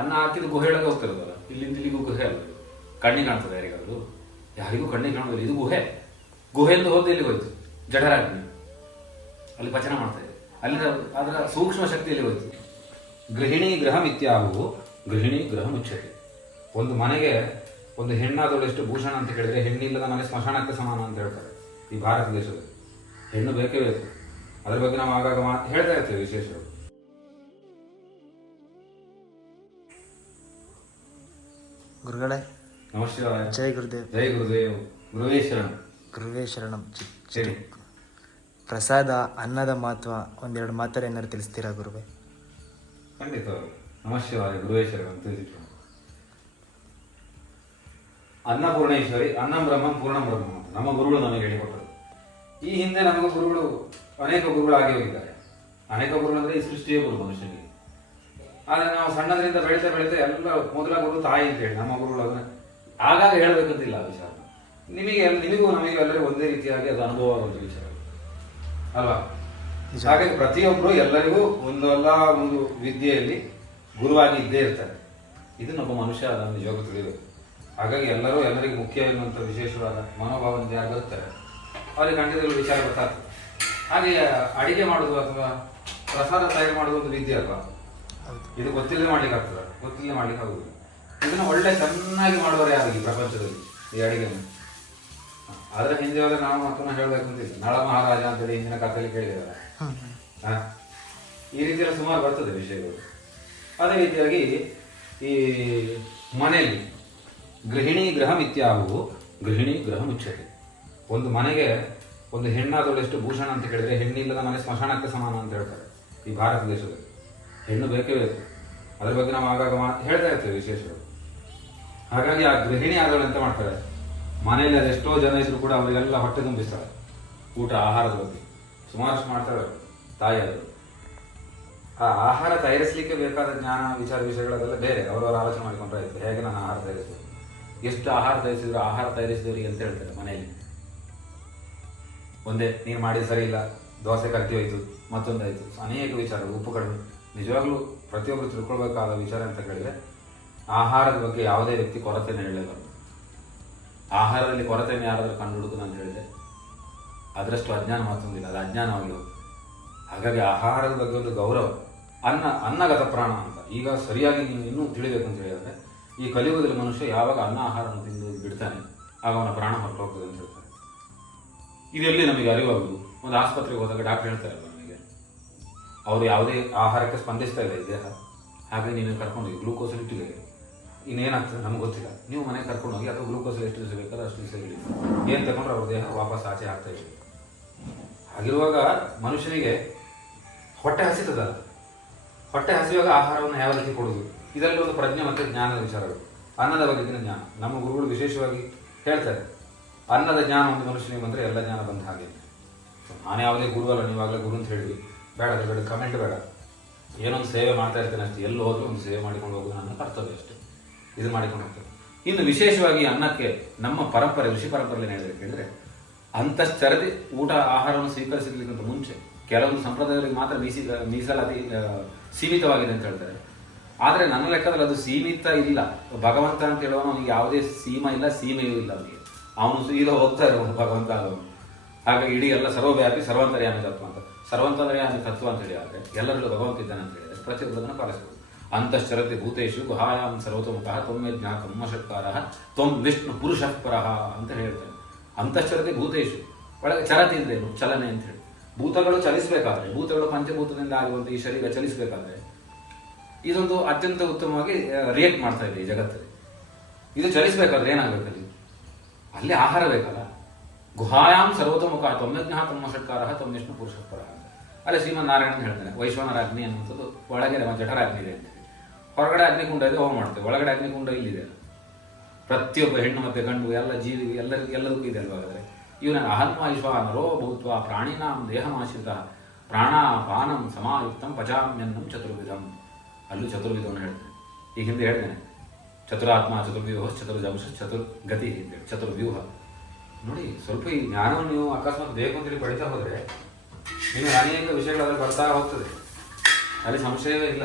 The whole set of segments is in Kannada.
ಅನ್ನ ಹಾಕಿದ ಗುಹೆಯೊಳಗೆ ಹೋಗ್ತಿರೋದಲ್ಲ ಇಲ್ಲಿಂದ ಇಲ್ಲಿಗೂ ಗುಹೆ ಅಲ್ಲ. ಕಣ್ಣಿಗೆ ಕಾಣ್ತದೆ ಯಾರಿಗಾದ್ರು. ಯಾರಿಗೂ ಕಣ್ಣಿಗೆ ಕಾಣೋದಿಲ್ಲ ಇದು ಗುಹೆ. ಗುಹೆಯಿಂದ ಹೋದ ಇಲ್ಲಿ ಹೋಯ್ತು? ಜಠರಾಗ್ನಿ. ಅಲ್ಲಿ ಪಚನ ಮಾಡ್ತಾ ಇದೆ. ಅಲ್ಲಿ ಅದರ ಸೂಕ್ಷ್ಮ ಶಕ್ತಿಯಲ್ಲಿ ಹೋಯ್ತು? ಗೃಹಿಣಿ ಗೃಹ ಮಿತ್ಯಾಹು ಗೃಹಿಣಿ ಗೃಹ ಮುಚ್ಚತೆ ಒಂದು ಮನೆಗೆ ಒಂದು ಹೆಣ್ಣಾದವಳು ಎಷ್ಟು ಭೂಷಣ ಅಂತ ಕೇಳಿದ್ರೆ ಹೆಣ್ಣಿಲ್ಲದ ಮನೆ ಸ್ಮಶಾನಕ್ಕೆ ಸಮಾನ ಅಂತ ಹೇಳ್ತಾರೆ. ಈ ಭಾರತ ದೇಶದಲ್ಲಿ ಹೆಣ್ಣು ಬೇಕೇ ಬೇಕು. ಅದ್ರ ಬಗ್ಗೆ ನಾವು ಆಗಾಗ ಹೇಳ್ತಾ ಇರ್ತೇವೆ ವಿಶೇಷಗಳು ಗುರುಗಳೇ ನಮಸ್ಕಾರ ಜೈ ಗುರುದೇವ್. ಜೈ ಗುರುದೇವ್. ಗುರುವೇ ಶರಣಂ. ಚಿ- ಪ್ರಸಾದ ಅನ್ನದ ಮಹತ್ವ ಒಂದೆರಡು ಮಾತರ ಏನಾದ್ರು ತಿಳಿಸ್ತೀರಾ ಗುರುವೇ? ಖಂಡಿತ ನಮಸ್ಕಾರ ಗುರುವೇ ಶರಣಂ ತಿಳಿಸಿಟ್ಟು ಅನ್ನಪೂರ್ಣೇಶ್ವರಿ ಅನ್ನಂ ಬ್ರಹ್ಮಂ ಪೂರ್ಣ ಬ್ರಹ್ಮಂ ನಮ್ಮ ಗುರುಗಳು ನಮಗೆ ಹೇಳಿಕೊಟ್ಟರು. ಈ ಹಿಂದೆ ನಮಗೆ ಗುರುಗಳು ಅನೇಕ ಗುರುಗಳು ಆಗಿ ಹೋಗಿದ್ದಾರೆ. ಅನೇಕ ಗುರುಗಳು ಅಂದ್ರೆ ಈ ಸೃಷ್ಟಿಯೇ ಗುರು ಮನುಷ್ಯನಿಗೆ. ಆದ್ರೆ ನಾವು ಸಣ್ಣದರಿಂದ ಬೆಳೀತಾ ಬೆಳೀತಾ ಎಲ್ಲ ಮೊದಲ ಗುರು ತಾಯಿ ಅಂತ ಹೇಳಿ ನಮ್ಮ ಗುರುಗಳು ಅದನ್ನ ಆಗಾಗ ಹೇಳ್ಬೇಕಂತಿಲ್ಲ ಆ ವಿಚಾರ. ನಿಮಗೆ ನಿಮಗೂ ನಮಗೆ ಎಲ್ಲರಿಗೂ ಒಂದೇ ರೀತಿಯಾಗಿ ಅದು ಅನುಭವ ಆಗೋದು ವಿಚಾರ ಅಲ್ವಾ. ಹಾಗಾಗಿ ಪ್ರತಿಯೊಬ್ಬರು ಎಲ್ಲರಿಗೂ ಒಂದಲ್ಲ ಒಂದು ವಿದ್ಯೆಯಲ್ಲಿ ಗುರುವಾಗಿ ಇದ್ದೇ ಇರ್ತಾರೆ. ಇದನ್ನ ಒಬ್ಬ ಮನುಷ್ಯ ಅದನ್ನು ಯೋಗ ತಿಳಿಬೇಕು. ಹಾಗಾಗಿ ಎಲ್ಲರೂ ಎಲ್ಲರಿಗೂ ಮುಖ್ಯ ಎನ್ನುವಂಥ ವಿಶೇಷವಾದ ಮನೋಭಾವದಿಂದ ಯಾರು ಬರುತ್ತಾರೆ ಅವರಿಗೆ ಖಂಡಿತಗಳು ವಿಚಾರ ಗೊತ್ತಾಗ್ತದೆ. ಹಾಗೆ ಅಡಿಗೆ ಮಾಡೋದು ಅಥವಾ ಪ್ರಸಾದ ತಯಾರು ಮಾಡೋದು ಒಂದು ವಿದ್ಯೆ ಅಲ್ವಾ? ಇದು ಗೊತ್ತಿಲ್ಲದೆ ಮಾಡ್ಲಿಕ್ಕೆ ಆಗ್ತದ. ಗೊತ್ತಿಲ್ಲದೆ ಮಾಡ್ಲಿಕ್ಕೆ ಆಗುದು ಇದನ್ನ ಒಳ್ಳೆ ಚೆನ್ನಾಗಿ ಮಾಡುವವರು ಯಾರು ಈ ಪ್ರಪಂಚದಲ್ಲಿ? ಈ ಅಡಿಗೆಯನ್ನು ಅದರ ಹಿಂದೆ ಹೋದ್ರೆ ನಾವು ಮತ್ತೊಮ್ಮೆ ಹೇಳ್ಬೇಕು ಅಂತಿಲ್ಲ ನಳ ಮಹಾರಾಜ ಅಂತೇಳಿ ಹಿಂದಿನ ಕಥೆಯಲ್ಲಿ ಕೇಳಿದಾರೆ. ಈ ರೀತಿಯಲ್ಲಿ ಸುಮಾರು ಬರ್ತದೆ ವಿಷಯಗಳು. ಅದೇ ರೀತಿಯಾಗಿ ಈ ಮನೆಯಲ್ಲಿ ಗೃಹಿಣಿ ಗೃಹ ಮಿಥ್ಯಾವು ಗೃಹಿಣಿ ಗೃಹ ಮುಚ್ಚತೆ ಒಂದು ಮನೆಗೆ ಒಂದು ಹೆಣ್ಣಾದಳೆಷ್ಟು ಭೂಷಣ ಅಂತ ಕೇಳಿದ್ರೆ ಹೆಣ್ಣಿಲ್ಲದ ಮನೆ ಸ್ಮಶಾನಕ್ಕೆ ಸಮಾನ ಅಂತ ಹೇಳ್ತಾರೆ ಈ ಭಾರತ ದೇಶದಲ್ಲಿ. ಹೆಣ್ಣು ಬೇಕೇ ಬೇಕು. ಅದ್ರ ಬಗ್ಗೆ ನಾವು ಆಗಾಗ ಹೇಳ್ತಾ ಇರ್ತೇವೆ ವಿಶೇಷಗಳು ಹಾಗಾಗಿ ಆ ಗೃಹಿಣಿ ಆದವಳು ಎಂತ ಮಾಡ್ತಾರೆ? ಮನೆಯಲ್ಲಿ ಅದೆಷ್ಟೋ ಜನ ಇದ್ರು ಕೂಡ ಅವರಿಗೆಲ್ಲ ಹೊಟ್ಟೆ ತುಂಬಿಸ್ತಾರೆ. ಊಟ, ಆಹಾರದ ಬಗ್ಗೆ. ಸುಮಾರಷ್ಟು ಮಾಡ್ತಾರೆ ತಾಯಿಯವರು ಆ ಆಹಾರ ತಯಾರಿಸಲಿಕ್ಕೆ ಬೇಕಾದ ಜ್ಞಾನ, ವಿಚಾರ ವಿಷಯಗಳದೆಲ್ಲ ಬೇರೆ. ಅವರವರ ಆಲೋಚನೆ ಮಾಡಿಕೊಂಡ್ರೆ ಆಯ್ತು ಹೇಗೆ ನಾನು ಆಹಾರ ತಯಾರಿಸಬೇಕು? ಎಷ್ಟು ಆಹಾರ ತಯಾರಿಸಿದ್ರು ಆಹಾರ ತಯಾರಿಸಿದವರಿಗೆ ಅಂತ ಹೇಳ್ತಾರೆ ಮನೆಯಲ್ಲಿ. ಒಂದೇ, ನೀನು ಮಾಡಿದ ಸರಿ ಇಲ್ಲ, ದೋಸೆ ಕರ್ತಿ ಹೋಯ್ತು ಮತ್ತೊಂದಾಯ್ತು. ಅನೇಕ ವಿಚಾರಗಳು, ಉಪ್ಪು ಕಡಿಮೆ. ನಿಜವಾಗ್ಲೂ ಪ್ರತಿಯೊಬ್ಬರು ತಿಳ್ಕೊಳ್ಬೇಕಾದ ವಿಚಾರ ಅಂತ ಕೇಳಿದ್ರೆ, ಆಹಾರದ ಬಗ್ಗೆ ಯಾವುದೇ ವ್ಯಕ್ತಿ ಕೊರತೆಯನ್ನು ಹೇಳಬೇಕು ಆಹಾರದಲ್ಲಿ ಕೊರತೆಯನ್ನು ಯಾರಾದರೂ ಕಂಡು ಹುಡುಕುದು ಅಂತ ಹೇಳಿದ್ರೆ, ಅದರಷ್ಟು ಅಜ್ಞಾನ ಮತ್ತೊಂದಿಲ್ಲ ಅದು ಅಜ್ಞಾನವಾಗಿ ಹಾಗಾಗಿ ಆಹಾರದ ಬಗ್ಗೆ ಒಂದು ಗೌರವ, ಅನ್ನ, ಅನ್ನಗತ ಪ್ರಾಣ ಅಂತ. ಈಗ ಸರಿಯಾಗಿ ನೀವು ಇನ್ನೂ ತಿಳಿಬೇಕು ಅಂತ ಹೇಳಿದ್ರೆ, ಈ ಕಲಿಯುಗದಲ್ಲಿ ಮನುಷ್ಯ ಯಾವಾಗ ಅನ್ನ ಆಹಾರವನ್ನು ತಿಂದು ಬಿಡ್ತಾನೆ, ಆಗ ಅವನ ಪ್ರಾಣ ಹೊರಟು ಅಂತ ಹೇಳ್ತಾರೆ. ಇದೆಲ್ಲಿ ನಮಗೆ ಅರಿವಾಗುವುದು? ಒಂದು ಆಸ್ಪತ್ರೆಗೆ ಹೋದಾಗ ಡಾಕ್ಟರ್ ನಮಗೆ ಅವರು ಯಾವುದೇ ಆಹಾರಕ್ಕೆ ಸ್ಪಂದಿಸ್ತಾ ಇಲ್ಲ ಈ ದೇಹ. ಹಾಗೆ ನೀನು ಕರ್ಕೊಂಡು ಗ್ಲೂಕೋಸ್ ಇಟ್ಟಿಗೆ ಇನ್ನೇನಾಗ್ತದೆ? ನಮ್ಗೆ ಗೊತ್ತಿಲ್ಲ. ನೀವು ಮನೆಗೆ ಕರ್ಕೊಂಡು ಹೋಗಿ ಅಥವಾ ಗ್ಲೂಕೋಸ್ ಎಷ್ಟು ದಿವಸ ಬೇಕಾದ್ರೆ ಅಷ್ಟು ದಿವಸ ಇರಲಿ ಏನು ತಗೊಂಡ್ರೆ ಅವ್ರ ದೇಹ ವಾಪಸ್ ಆಚೆ ಆಗ್ತಾ ಇದೆ. ಹಾಗಿರುವಾಗ ಮನುಷ್ಯನಿಗೆ ಹೊಟ್ಟೆ ಹಸಿತದ. ಹೊಟ್ಟೆ ಹಸಿವಾಗ ಆಹಾರವನ್ನು ಯಾವ ರೀತಿ ಕೊಡೋದು ಇದರಲ್ಲಿ ಒಂದು ಪ್ರಜ್ಞೆ ಮತ್ತು ಜ್ಞಾನದ ವಿಚಾರಗಳು ಅನ್ನದ ಬಗೆಗಿನ ಜ್ಞಾನ. ನಮ್ಮ ಗುರುಗಳು ವಿಶೇಷವಾಗಿ ಹೇಳ್ತಾರೆ. ಅನ್ನದ ಜ್ಞಾನ ಒಂದು ಮನುಷ್ಯನಿಗೆ ಬಂದರೆ ಎಲ್ಲ ಜ್ಞಾನ ಬಂದ ಹಾಗೆ. ನಾನು ಯಾವುದೇ ಗುರು ಅಲ್ಲ ನೀವಾಗಲೇ ಗುರು ಅಂತ ಹೇಳಿದ್ವಿ. ಬೇಡ ಬೇಡ ಕಮೆಂಟ್ ಬೇಡ. ಏನೊಂದು ಸೇವೆ ಮಾಡ್ತಾ ಇರ್ತೇನೆ ಅಷ್ಟೇ. ಎಲ್ಲಿ ಹೋದ್ರು ಒಂದು ಸೇವೆ ಮಾಡಿಕೊಂಡು ಹೋಗೋದು ನನ್ನ ಕರ್ತವ್ಯ ಅಷ್ಟೇ. ಇದು ಮಾಡಿಕೊಂಡು ಹೋಗ್ತೇನೆ. ಇನ್ನು ವಿಶೇಷವಾಗಿ ಅನ್ನಕ್ಕೆ ನಮ್ಮ ಪರಂಪರೆ, ಋಷಿ ಪರಂಪರೆಯಲ್ಲಿ ಹೇಳಿದ್ರೆ ಕೇಳಿದ್ರೆ ಅಂತಶ್ಚರದಿ ಊಟ ಆಹಾರವನ್ನು ಸ್ವೀಕರಿಸಲಿಕ್ಕಿಂತ ಮುಂಚೆ ಕೆಲವೊಂದು ಸಂಪ್ರದಾಯಗಳಿಗೆ ಮಾತ್ರ ಮೀಸಿ, ಮೀಸಲಾತಿ ಸೀಮಿತವಾಗಿದೆ ಅಂತ ಹೇಳ್ತಾರೆ. ಆದರೆ ನನ್ನ ಲೆಕ್ಕದಲ್ಲಿ ಅದು ಸೀಮಿತ ಇಲ್ಲ. ಭಗವಂತ ಅಂತ ಹೇಳುವನು ಅವನಿಗೆ ಯಾವುದೇ ಸೀಮ ಇಲ್ಲ, ಸೀಮೆಯೂ ಇಲ್ಲ ಅವನಿಗೆ. ಅವನು ಈಗ ಹೋಗ್ತಾ ಇರೋನು ಭಗವಂತ ಆದವನು. ಹಾಗಾಗಿ ಇಡೀ ಎಲ್ಲ ಸರ್ವವ್ಯಾಪಿ, ಸರ್ವಾಂತರ್ಯಾಮಿ ತತ್ವ ಅಂತ. ಸರ್ವಂತರ್ಯಾಮಿ ತತ್ವ ಅಂತ ಹೇಳಿ ಆದರೆ ಎಲ್ಲರಲ್ಲೂ ಭಗವಂತ ಇದ್ದಾನೆ ಅಂತ ಹೇಳಿದ್ರೆ ಪ್ರತಿಯೊಬ್ಬರನ್ನು ಪಾಲಿಸಬಹುದು ಅಂತಶ್ಚರತಿ ಭೂತೇಶು ಗುಹಾಯಾಂ ಸರ್ವತೋಮುಖ ತ್ವಮ್ಮೆ ಜ್ಞಾತಂ ಮಶತ್ಕಾರ ತ್ವಂ ವಿಷ್ಣು ಪುರುಷ ಪರಃ ಅಂತ ಹೇಳ್ತಾರೆ. ಅಂತಶ್ಚರತಿ ಭೂತೇಶು. ಒಳಗೆ ಚರತಿ ಅಂದ್ರೆ ಏನು ಚಲನೆ ಅಂತ ಹೇಳಿ. ಭೂತಗಳು ಚಲಿಸಬೇಕಾದ್ರೆ, ಭೂತಗಳು ಪಂಚಭೂತದಿಂದ ಆಗುವಂತ ಈ ಶರೀರ ಚಲಿಸಬೇಕಾದ್ರೆ ಇದೊಂದು ಅತ್ಯಂತ ಉತ್ತಮವಾಗಿ ರಿಯಾಕ್ಟ್ ಮಾಡ್ತಾ ಇದೆ ಈ ಜಗತ್ತಲ್ಲಿ. ಇದು ಚಲಿಸಬೇಕಾದ್ರೆ ಏನಾಗಬೇಕಲ್ಲಿ? ಅಲ್ಲಿ ಆಹಾರ ಬೇಕಲ್ಲ. ಗುಹಾಯಾಮ್ ಸರ್ವತೋಮುಖ ತೊಮ್ಯಜ್ಞ ತಮ್ಮ ಷಟ್ಕಾರ ತಮ್ಮ ವಿಷ್ಣು ಪುರುಷ ಪರ. ಅಲ್ಲೇ ಶ್ರೀಮನ್ ನಾರಾಯಣ ಹೇಳ್ತಾನೆ ವೈಶ್ವನರ ಅಗ್ನಿ ಅನ್ನುವಂಥದ್ದು ಒಳಗೆ ಜಠರ ಅಗ್ನಿ ಇದೆ ಅಂತ ಹೇಳಿ ಹೊರಗಡೆ ಅಗ್ನಿಕುಂಡ ಇದೆ ಹೋಮ ಮಾಡ್ತೇವೆ. ಒಳಗಡೆ ಅಗ್ನಿಕುಂಡ ಇಲ್ಲಿದೆ ಪ್ರತಿಯೊಬ್ಬ ಹೆಣ್ಣು ಮತ್ತೆ ಗಂಡು, ಎಲ್ಲ ಜೀವಿ, ಎಲ್ಲರಿಗೂ, ಎಲ್ಲದಕ್ಕೂ ಇದೆ ಅಲ್ವಾ ಹಾಗಾದ್ರೆ? ಇವನ ಅಹನ್ವಾಯುಷ ನರೋ ಭೂತ್ವ ಪ್ರಾಣಿನಾಂ ದೇಹಮಾಶ್ರಿತ ಪ್ರಾಣಾಪಾನಂ ಸಮಾಯುಕ್ತಂ ಪಚಾಮ್ಯನ್ನಂ ಚತುರ್ವಿಧಂ. ಅಲ್ಲೂ ಚತುರ್ವಿಧವನ್ನು ಹೇಳ್ತೇನೆ ಈ ಹಿಂದೆ ಹೇಳ್ತೇನೆ. ಚತುರಾತ್ಮ, ಚತುರ್ವ್ಯೂಹ, ಚತುರ್ಜಂಶ, ಚತುರ್ಗತಿ ಅಂತೇಳಿ ಚತುರ್ವ್ಯೂಹ. ನೋಡಿ, ಸ್ವಲ್ಪ ಈ ಜ್ಞಾನವನ್ನು ನೀವು ಅಕಸ್ಮಾತ್ ಬೇಕು ಅಂತೇಳಿ ಪಡಿತಾ ಹೋದ್ರೆ ನಿಮಗೆ ಅನೇಕ ವಿಷಯಗಳು ಅದ್ರಲ್ಲಿ ಬರ್ತಾ ಹೋಗ್ತದೆ. ಅಲ್ಲಿ ಸಂಶಯವೇ ಇಲ್ಲ.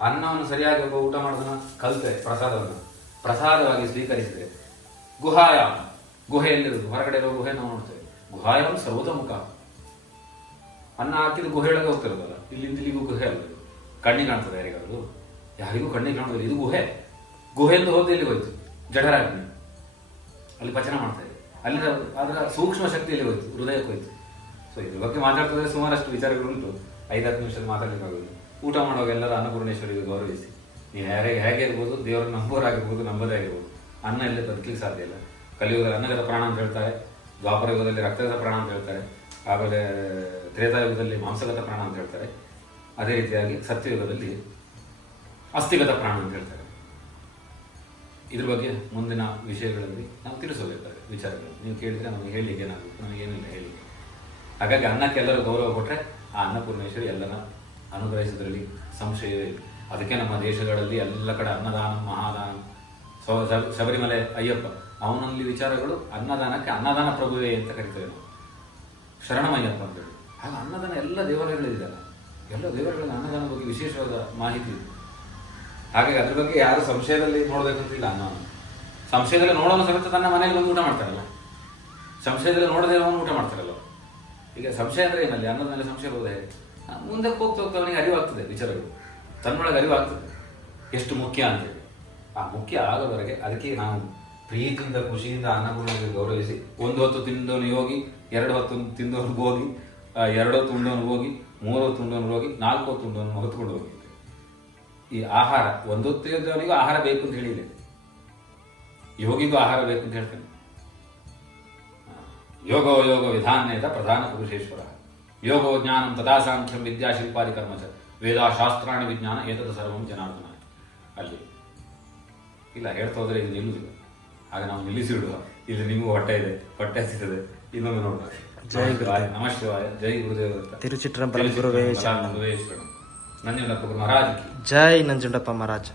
ಅನ್ನವನ್ನು ಸರಿಯಾಗಿ ಒಬ್ಬ ಊಟ ಮಾಡೋದನ್ನ ಕಲಿತೆ ಪ್ರಸಾದವನ್ನು. ಪ್ರಸಾದವಾಗಿ ಸ್ವೀಕರಿಸಿದೆ ಗುಹಾಯ ಗುಹೆಯಲ್ಲಿರುವುದು. ಹೊರಗಡೆ ಇರೋ ಗುಹೆ ನಾವು ನೋಡ್ತೇವೆ. ಸೌತ ಸರ್ವತೋಮುಖ. ಅನ್ನ ಹಾಕಿದ ಗುಹೆಯೊಳಗೆ ಹೋಗ್ತಿರೋದಲ್ಲ? ಇಲ್ಲಿಂದ ಇಲ್ಲಿಗೂ ಗುಹೆ ಅಲ್ಲ. ಕಣ್ಣಿಗೆ ಕಾಣ್ತದೆ ಯಾರಿಗಾದ್ರು? ಯಾರಿಗೂ ಕಣ್ಣಿಗೆ ಕಾಣ್ತದೆ ಇದು ಗುಹೆ. ಗುಹೆಯಿಂದ ಹೋದ ಇಲ್ಲಿ ಹೋಯ್ತು. ಜಠರಾಗ್ನಿ. ಅಲ್ಲಿ ಪಚನ ಮಾಡ್ತಾ ಇದೆ. ಅಲ್ಲಿಂದ ಅದರ ಸೂಕ್ಷ್ಮ ಶಕ್ತಿಯಲ್ಲಿ ಹೋಯ್ತು? ಹೃದಯಕ್ಕೆ ಹೋಯ್ತು. ಸೊ ಇದ್ರ ಬಗ್ಗೆ ಮಾತಾಡ್ತಿದ್ರೆ ಸುಮಾರಷ್ಟು ವಿಚಾರಗಳುಂಟು ಹತ್ತು ನಿಮಿಷದ ಮಾತಾಡಲಿಕ್ಕಾಗೋದು ಊಟ ಮಾಡುವಾಗ ಎಲ್ಲರೂ ಅನ್ನಪೂರ್ಣೇಶ್ವರಿಗೆ ಗೌರವಿಸಿ. ನೀವು ಯಾರೇ ಹೇಗೆ ಇರ್ಬೋದು ದೇವರ ನಂಬೋರಾಗಿರ್ಬೋದು ನಂಬದೇ ಆಗಿರ್ಬೋದು. ಅನ್ನ ಇಲ್ಲದೆ ಬದುಕಲಿಕ್ಕೆ ಸಾಧ್ಯ ಇಲ್ಲ. ಕಲಿಯುಗದಲ್ಲಿ ಅನ್ನಗತ ಪ್ರಾಣ ಅಂತ ಹೇಳ್ತಾರೆ. ದ್ವಾಪರ ಯುಗದಲ್ಲಿ ರಕ್ತಗತ ಪ್ರಾಣ ಅಂತ ಹೇಳ್ತಾರೆ. ಆಮೇಲೆ ತ್ರೇತಾಯುಗದಲ್ಲಿ ಮಾಂಸಗತ ಪ್ರಾಣ ಅಂತ ಹೇಳ್ತಾರೆ. ಅದೇ ರೀತಿಯಾಗಿ ಸತ್ಯಯುಗದಲ್ಲಿ ಅಸ್ಥಿಗತ ಪ್ರಾಣ ಅಂತ ಹೇಳ್ತಾರೆ. ಇದ್ರ ಬಗ್ಗೆ ಮುಂದಿನ ವಿಷಯಗಳಲ್ಲಿ ನಾವು ತಿಳಿಸಬೇಕಾದ್ರೆ ವಿಚಾರಗಳು. ನೀವು ಕೇಳಿದ್ರೆ ನಮಗೆ ಹೇಳಲಿಕ್ಕೆ ಏನಾಗುತ್ತೆ? ನಮಗೇನಿಲ್ಲ ಹೇಳಿ ಹಾಗಾಗಿ ಅನ್ನಕ್ಕೆ ಎಲ್ಲರೂ ಗೌರವ ಕೊಟ್ಟರೆ ಆ ಅನ್ನಪೂರ್ಣೇಶ್ವರಿ ಎಲ್ಲನ ಅನುಗ್ರಹಿಸೋದ್ರಲ್ಲಿ ಸಂಶಯವೇ ಅದಕ್ಕೆ ನಮ್ಮ ದೇಶಗಳಲ್ಲಿ ಎಲ್ಲ ಕಡೆ ಅನ್ನದಾನ, ಮಹಾದಾನ ಶಬರಿಮಲೆ ಅಯ್ಯಪ್ಪ, ಅವನಲ್ಲಿ ವಿಚಾರಗಳು ಅನ್ನದಾನಕ್ಕೆ ಅನ್ನದಾನ ಪ್ರಭುವೇ ಅಂತ ಕರಿತೇವೆ ನಾವು. ಶರಣಮಯ್ಯಪ್ಪ ಅಂತೇಳಿ ಹಾಗೆ ಅನ್ನದಾನ ಎಲ್ಲ ದೇವಾಲಯಗಳಿದೆಯಲ್ಲ ಎಲ್ಲ ದೇವರುಗಳಲ್ಲಿ ಅನ್ನದಾನ ಬಗ್ಗೆ ವಿಶೇಷವಾದ ಮಾಹಿತಿ ಇದೆ. ಹಾಗಾಗಿ ಅದ್ರ ಬಗ್ಗೆ ಯಾರು ಸಂಶಯದಲ್ಲಿ ನೋಡಬೇಕಂತಿಲ್ಲ ಅನ್ನ ಸಂಶಯದಲ್ಲಿ ನೋಡೋನು ಸಮೇತ ತನ್ನ ಮನೆಯಲ್ಲಿ ಬಂದು ಊಟ ಮಾಡ್ತಾರಲ್ಲ. ಸಂಶಯದಲ್ಲಿ ನೋಡದೇ ಅವನು ಊಟ ಮಾಡ್ತಾರಲ್ಲ. ಈಗ ಸಂಶಯ ಅಂದ್ರೆ ಏನಲ್ಲಿ? ಅನ್ನದ ಮೇಲೆ ಸಂಶಯ ಬರೋದೇ ಮುಂದೆ ಹೋಗ್ತಾ ಹೋಗ್ತಾ ಅವನಿಗೆ ಅರಿವಾಗ್ತದೆ ವಿಚಾರಗಳು. ತನ್ನೊಳಗೆ ಅರಿವಾಗ್ತದೆ. ಎಷ್ಟು ಮುಖ್ಯ ಅಂತೇಳಿ. ಆ ಮುಖ್ಯ ಆಗೋದವರೆಗೆ ಅದಕ್ಕೆ ನಾವು ಪ್ರೀತಿಯಿಂದ, ಖುಷಿಯಿಂದ, ಅನುಗುಣವಾಗಿ ಗೌರವಿಸಿ, ಒಂದು ಹೊತ್ತು ತಿಂದವನು ಯೋಗಿ, ಎರಡು ಹೊತ್ತು ತಿಂದವನು ಹೋಗಿ ಎರಡು ಹೊತ್ತು ಹೋಗಿ ಮೂರು ಹೊತ್ತು ಹೋಗಿ ನಾಲ್ಕು ಹೊತ್ತು ಉಂಡವನು ಹೊತ್ಕೊಂಡು ಹೋಗಿ. ಈ ಆಹಾರ, ಒಂದೊತ್ತು ಇದ್ದವನಿಗೂ ಆಹಾರ ಬೇಕು ಅಂತ ಹೇಳಿದೆ. ಯೋಗಿಗೂ ಆಹಾರ ಬೇಕು ಅಂತ ಹೇಳ್ತಾನೆ. ಯೋಗೋ ಯೋಗ ವಿಧಾನೇತ ಪ್ರಧಾನ ಪುರುಷೇಶ್ವರ. ಯೋಗೋ ಜ್ಞಾನಂ ತಥಾ ಸಾಂಖ್ಯಂ ವಿದ್ಯಾ ಶಿಲ್ಪಾದಿ ಕರ್ಮ ಚ ವೇದ ಶಾಸ್ತ್ರಾಣಿ ವಿಜ್ಞಾನ ಏತದ ಸರ್ವಂ ಜನಾರ್ದನ. ಅಲ್ಲಿ. ಇಲ್ಲ ಹೇಳ್ತಾ ಹೋದ್ರೆ ಇದು ನಿಲ್ಲುದಿಲ್ಲ ಆಗ ನಾವು ನಿಲ್ಲಿಸಿಡುವ ಇಲ್ಲಿ ನಿಮಗೂ ಹೊಟ್ಟೆ ಇದೆ. ಹೊಟ್ಟೆ ಸಿಗ್ತದೆ ಇನ್ನೊಮ್ಮೆ ನೋಡುವ ಜೈ ಗುರುವಾಯ ನಮಃ ಶಿವಾಯ ಜೈ ಗುರುದೇವ ತಿರುಚಿತ್ರಂ ತಿರುಚಿಟ್ರಂಬಲಂ ಗುರುವೇ ಶರಣಂ ಗುರುವೇ ಶರಣಂ. ನಂಜುಂಡಪ್ಪ ಮಹಾರಾಜ್. ಜೈ ನಂಜುಂಡಪ್ಪ ಮಹಾರಾಜ್.